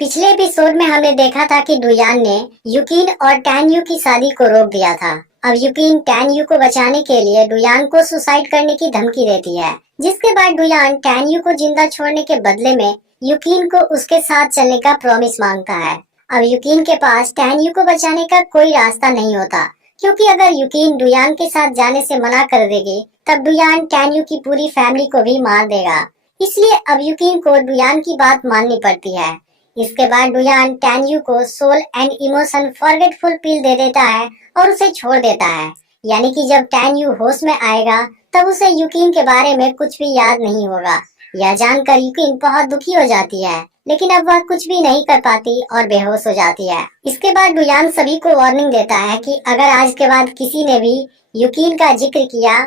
पिछले एपिसोड में हमने देखा था कि डुयान ने युकिन और टैन यू की शादी को रोक दिया था। अब युकिन टैन यू को बचाने के लिए डुयान को सुसाइड करने की धमकी देती है, जिसके बाद डुयान टैन यू को जिंदा छोड़ने के बदले में युकिन को उसके साथ चलने का प्रॉमिस मांगता है। अब युकिन के पास टैन यू को बचाने का कोई रास्ता नहीं होता, क्योंकि अगर युकिन डुयान के साथ जाने से मना कर देगी तब डुयान टैन यू की पूरी फैमिली को भी मार देगा। इसलिए अब युकिन को डुयान की बात माननी पड़ती है। इसके बाद डुयान टैन यू को सोल एंड इमोशन फॉरगेटफुल पील दे देता है और उसे छोड़ देता है। यानी कि जब टैन यू होश में आएगा तब उसे युकिन के बारे में कुछ भी याद नहीं होगा। यह जानकर युकिन बहुत दुखी हो जाती है, लेकिन अब वह कुछ भी नहीं कर पाती और बेहोश हो जाती है। इसके बाद डुयान सभी को वार्निंग देता है कि अगर आज के बाद किसी ने भी युकिन का जिक्र किया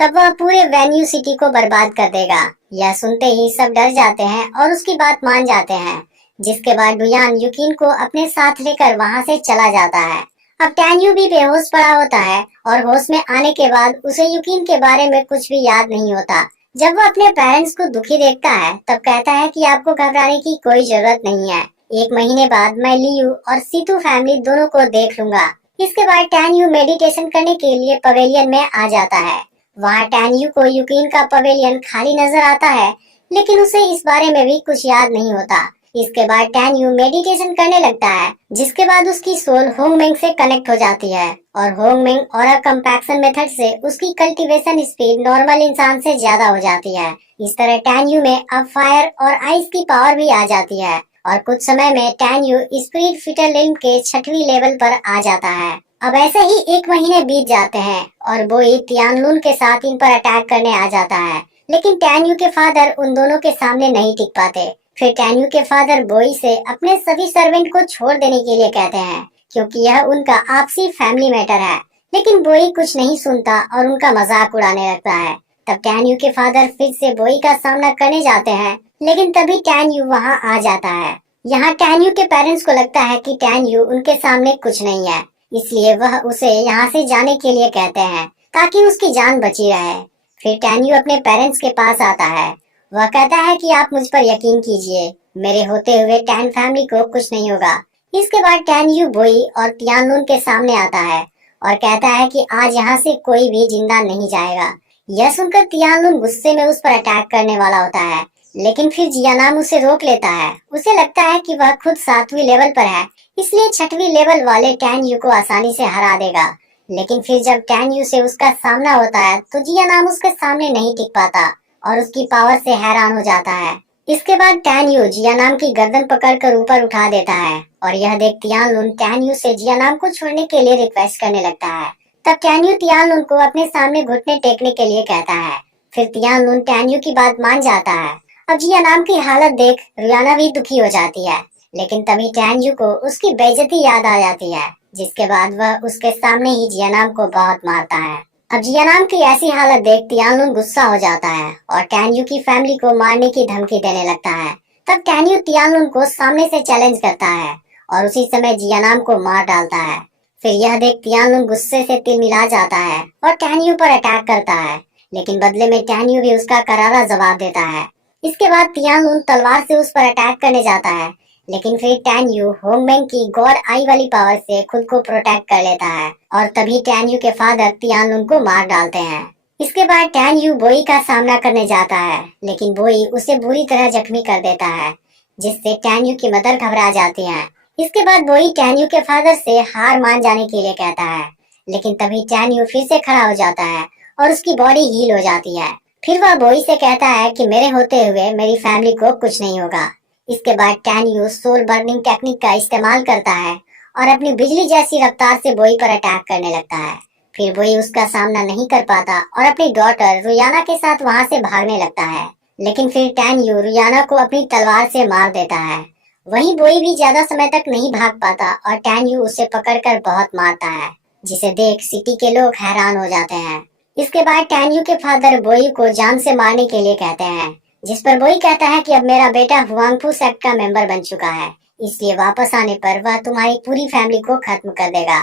तब वह पूरे वेन्यू सिटी को बर्बाद कर देगा। यह सुनते ही सब डर जाते हैं और उसकी बात मान जाते हैं, जिसके बाद डुयान युकिन को अपने साथ लेकर वहां से चला जाता है। अब टैन यू भी बेहोश पड़ा होता है और होश में आने के बाद उसे युकिन के बारे में कुछ भी याद नहीं होता। जब वो अपने पेरेंट्स को दुखी देखता है तब कहता है कि आपको घबराने की कोई जरूरत नहीं है, 1 महीने बाद मैं लियू और सीतू फैमिली दोनों को देख लूंगा। इसके बाद टैन यू मेडिटेशन करने के लिए पवेलियन में आ जाता है। वहाँ टैन यू को युकिन का पवेलियन खाली नजर आता है, लेकिन उसे इस बारे में भी कुछ याद नहीं होता। इसके बाद टैन यू मेडिटेशन करने लगता है, जिसके बाद उसकी सोल होंगमेंग से कनेक्ट हो जाती है और होंगमेंग और कंपैक्शन मेथड से उसकी कल्टीवेशन स्पीड नॉर्मल इंसान से ज्यादा हो जाती है। इस तरह टैन यू में अब फायर और आइस की पावर भी आ जाती है और कुछ समय में tan you spirit fitter limb के 6वीं लेवल पर आ जाता है। अब ऐसे ही 1 महीने बीत जाते हैं और बोई तियानलुन के साथ इन पर अटैक करने आ जाता है, लेकिन टैन यू के फादर उन दोनों के सामने नहीं टिक पाते। फिर टैन यू के फादर बोई से अपने सभी सर्वेंट को छोड़ देने के लिए कहते हैं, क्योंकि यह उनका आपसी फैमिली मैटर है। लेकिन बोई कुछ नहीं सुनता और उनका मजाक उड़ाने लगता है। तब टैन यू के फादर फिर से बोई का सामना करने जाते हैं, लेकिन तभी टैन यू वहाँ आ जाता है। यहाँ टैन यू के पेरेंट्स को लगता है कि टैन यू उनके सामने कुछ नहीं है, इसलिए वह उसे यहाँ से जाने के लिए कहते हैं ताकि उसकी जान बची रहे। फिर टैन यू अपने पेरेंट्स के पास आता है। वह कहता है कि आप मुझ पर यकीन कीजिए, मेरे होते हुए टैन फैमिली को कुछ नहीं होगा। इसके बाद टैन यू बोई और तियानलुन के सामने आता है और कहता है कि आज यहाँ से कोई भी जिंदा नहीं जाएगा। यह सुनकर तियानलुन गुस्से में उस पर अटैक करने वाला होता है, लेकिन फिर जियानाम उसे रोक लेता है। उसे लगता है कि वह खुद 7वीं लेवल पर है, इसलिए 6वीं लेवल वाले टैन यू को आसानी से हरा देगा। लेकिन फिर जब टैन यू से उसका सामना होता है तो जियानाम उसके सामने नहीं टिक पाता और उसकी पावर से हैरान हो जाता है। इसके बाद टैन यू जियानाम की गर्दन पकड़कर ऊपर उठा देता है और यह देख तियानलुन टैन यू से जियानाम को छोड़ने के लिए रिक्वेस्ट करने लगता है। तब टैन यू तियानलुन को अपने सामने घुटने टेकने के लिए कहता है। फिर तियानलुन टैन यू की बात मान जाता है। अब जियानाम की हालत देख रियाना भी दुखी हो जाती है, लेकिन तभी टैन यू को उसकी बेइज्जती याद आ जाती है, जिसके बाद वह उसके सामने ही जियानाम को बहुत मारता है। अब जियानाम की ऐसी हालत देख तियानलुन गुस्सा हो जाता है और टैन यू की फैमिली को मारने की धमकी देने लगता है। तब टैन यू तियानलुन को सामने से चैलेंज करता है और उसी समय जियानाम को मार डालता है। फिर यह देख तियानलुन गुस्से से तिलमिला जाता है और टैन यू पर अटैक करता है, लेकिन बदले में टैन यू भी उसका करारा जवाब देता है। इसके बाद तियानलुन तलवार से उस पर अटैक करने जाता है, लेकिन फिर टैन यू होंगमेंग की गॉड आई वाली पावर से खुद को प्रोटेक्ट कर लेता है और तभी टैन यू के फादर तियानलुन को मार डालते हैं। इसके बाद टैन यू बोई का सामना करने जाता है, लेकिन बोई उसे बुरी तरह जख्मी कर देता है, जिससे टैन यू की मदर घबरा जाती है। इसके बाद बोई टैन यू के फादर से हार मान जाने के लिए कहता है, लेकिन तभी टैन यू फिर से खड़ा हो जाता है और उसकी बॉडी हील हो जाती है। फिर वह बोई से कहता है कि मेरे होते हुए मेरी फैमिली को कुछ नहीं होगा। इसके बाद टैन यू सोल बर्निंग टेक्निक का इस्तेमाल करता है और अपनी बिजली जैसी रफ्तार से बोई पर अटैक करने लगता है। फिर बोई उसका सामना नहीं कर पाता और अपनी डॉटर रुयाना के साथ वहां से भागने लगता है, लेकिन फिर टैन यू रुयाना को अपनी तलवार से मार देता है। वहीं बोई भी ज्यादा समय तक नहीं भाग पाता और टैन यू उसे पकड़कर बहुत मारता है, जिसे देख सिटी के लोग हैरान हो जाते हैं। इसके बाद टैन यू के फादर बोई को जान से मारने के लिए कहते हैं, जिस पर बोई कहता है कि अब मेरा बेटा हुआंगफू सेक्ट का मेंबर बन चुका है, इसलिए वापस आने पर वह तुम्हारी पूरी फैमिली को खत्म कर देगा।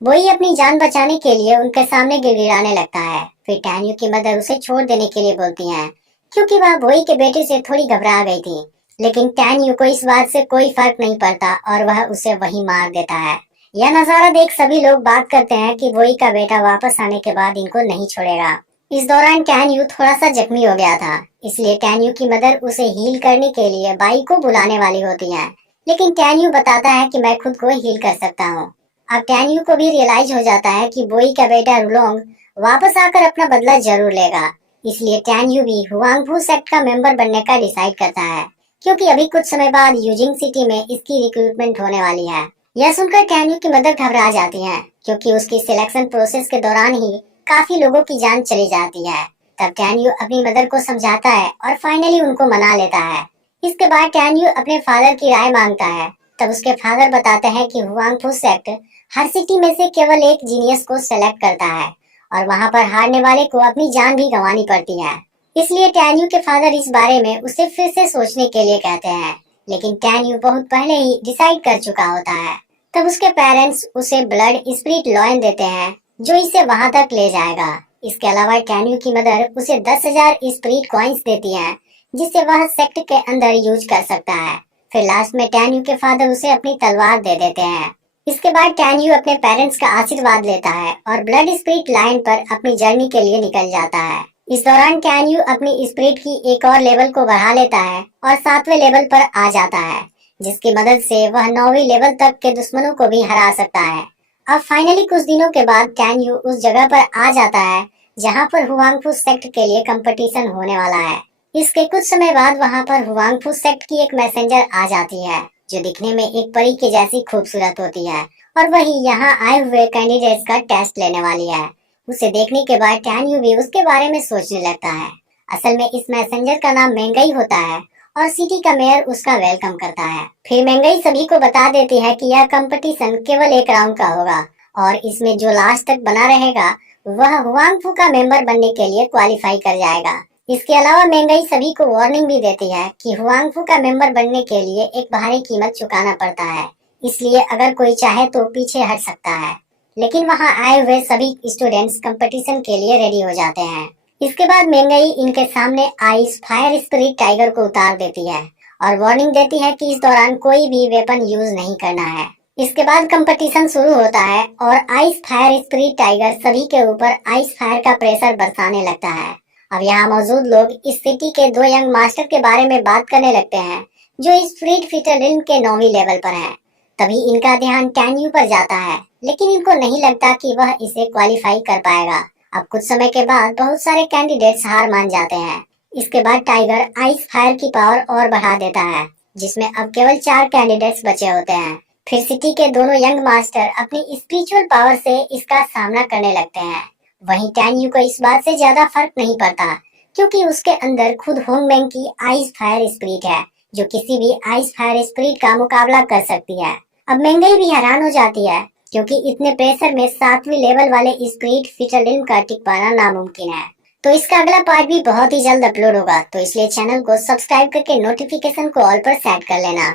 बोई अपनी जान बचाने के लिए उनके सामने गिड़गिड़ाने लगता है। फिर टैन यू की मदर उसे छोड़ देने के लिए बोलती है, क्योंकि वह बोई के बेटे से थोड़ी घबरा गई थी। लेकिन टैन यू को इस बात से कोई फर्क नहीं पड़ता और वह उसे वहीं मार देता है। यह नजारा देख सभी लोग बात करते हैं कि वोई का बेटा वापस आने के बाद इनको नहीं छोड़ेगा। इस दौरान टैन यू थोड़ा सा जख्मी हो गया था, इसलिए टैन यू की मदर उसे हील करने के लिए बाई को बुलाने वाली होती है, लेकिन टैन यू बताता है कि मैं खुद को हील कर सकता हूँ। अब टैन यू को भी रियलाइज हो जाता है कि वोई का बेटा रुलोंग वापस आकर अपना बदला जरूर लेगा, इसलिए टैन यू भी हुआंगफू सेक्ट का मेंबर बनने का डिसाइड करता है, क्योंकि अभी कुछ समय बाद यूजिंग सिटी में इसकी रिक्रूटमेंट होने वाली है। यह सुनकर टैन यू की मदर घबरा जाती है, क्योंकि उसकी सिलेक्शन प्रोसेस के दौरान ही काफी लोगों की जान चली जाती है। तब टैन यू अपनी मदर को समझाता है और फाइनली उनको मना लेता है। इसके बाद टैन यू अपने फादर की राय मांगता है। तब उसके फादर बताते हैं कि हुआंगफू सेक्ट हर सिटी में से केवल एक जीनियस को सेलेक्ट करता है और वहाँ पर हारने वाले को अपनी जान भी गंवानी पड़ती है। इसलिए टैन यू के फादर इस बारे में उसे फिर से सोचने के लिए कहते हैं, लेकिन टैन यू बहुत पहले ही डिसाइड कर चुका होता है। तब उसके पेरेंट्स उसे ब्लड स्पिरिट लॉयन देते हैं, जो इसे वहां तक ले जाएगा। इसके अलावा टैन यू की मदर उसे 10,000 स्पिरिट कॉइन्स देती है, जिसे वह सेक्ट के अंदर यूज कर सकता है। फिर लास्ट में टैन यू के फादर उसे अपनी तलवार दे देते हैं। इसके बाद टैन यू अपने पेरेंट्स का आशीर्वाद लेता है और ब्लड स्पिरिट लाइन पर अपनी जर्नी के लिए निकल जाता है। इस दौरान टैन यू अपनी स्पिरिट की एक और लेवल को बढ़ा लेता है और 7वें लेवल पर आ जाता है, जिसकी मदद से वह 9वीं लेवल तक के दुश्मनों को भी हरा सकता है। अब फाइनली कुछ दिनों के बाद टैन यू उस जगह पर आ जाता है जहां पर हुआंगफू सेक्ट के लिए कंपटीशन होने वाला है। इसके कुछ समय बाद वहां पर हुआंगफू सेक्ट की एक मैसेंजर आ जाती है, जो दिखने में एक परी के जैसी खूबसूरत होती है और वही यहाँ आए हुए कैंडिडेट्स का टेस्ट लेने वाली है। उसे देखने के बाद टैन यू भी उसके बारे में सोचने लगता है। असल में इस मैसेंजर का नाम मेंगई होता है और सिटी का मेयर उसका वेलकम करता है। फिर मेंगई सभी को बता देती है कि यह कंपटीशन केवल एक राउंड का होगा और इसमें जो लास्ट तक बना रहेगा वह हुआंगफू का मेंबर बनने के लिए क्वालिफाई कर जाएगा। इसके अलावा मेंगई सभी को वार्निंग भी देती है कि हुआंगफू का मेंबर बनने के लिए एक भारी कीमत चुकाना पड़ता है, इसलिए अगर कोई चाहे तो पीछे हट सकता है। लेकिन वहाँ आए हुए सभी स्टूडेंट्स कंपटीशन के लिए रेडी हो जाते हैं। इसके बाद मेंगई इनके सामने आइस फायर स्पिरिट टाइगर को उतार देती है और वार्निंग देती है कि इस दौरान कोई भी वेपन यूज नहीं करना है। इसके बाद कंपटीशन शुरू होता है और आइस फायर स्पिरिट टाइगर सभी के ऊपर आइस फायर का प्रेशर बरसाने लगता है। अब यहाँ मौजूद लोग इस सिटी के 2 यंग मास्टर के बारे में बात करने लगते हैं, जो इस स्पिरिट फीटर रिल्म के 9वीं लेवल पर हैं। तभी इनका ध्यान टैन यू पर जाता है, लेकिन इनको नहीं लगता कि वह इसे क्वालिफाई कर पाएगा। अब कुछ समय के बाद बहुत सारे कैंडिडेट्स हार मान जाते हैं। इसके बाद टाइगर आइस फायर की पावर और बढ़ा देता है, जिसमें अब केवल 4 कैंडिडेट्स बचे होते हैं। फिर सिटी के दोनों यंग मास्टर अपनी स्पिरिचुअल पावर से इसका सामना करने लगते हैं। वहीं टैन यू को इस बात से ज्यादा फर्क नहीं पड़ता, क्योंकि उसके अंदर खुद होंगमेंग की आइस फायर स्पिरिट है, जो किसी भी आइस फायर स्पिरिट का मुकाबला कर सकती है। अब मेंगई भी हैरान हो जाती है, क्योंकि इतने प्रेशर में 7वीं लेवल वाले स्पिरिट फीचर रिल्म का टिक पाना नामुमकिन है। तो इसका अगला पार्ट भी बहुत ही जल्द अपलोड होगा, तो इसलिए चैनल को सब्सक्राइब करके नोटिफिकेशन को ऑल पर सेट कर लेना।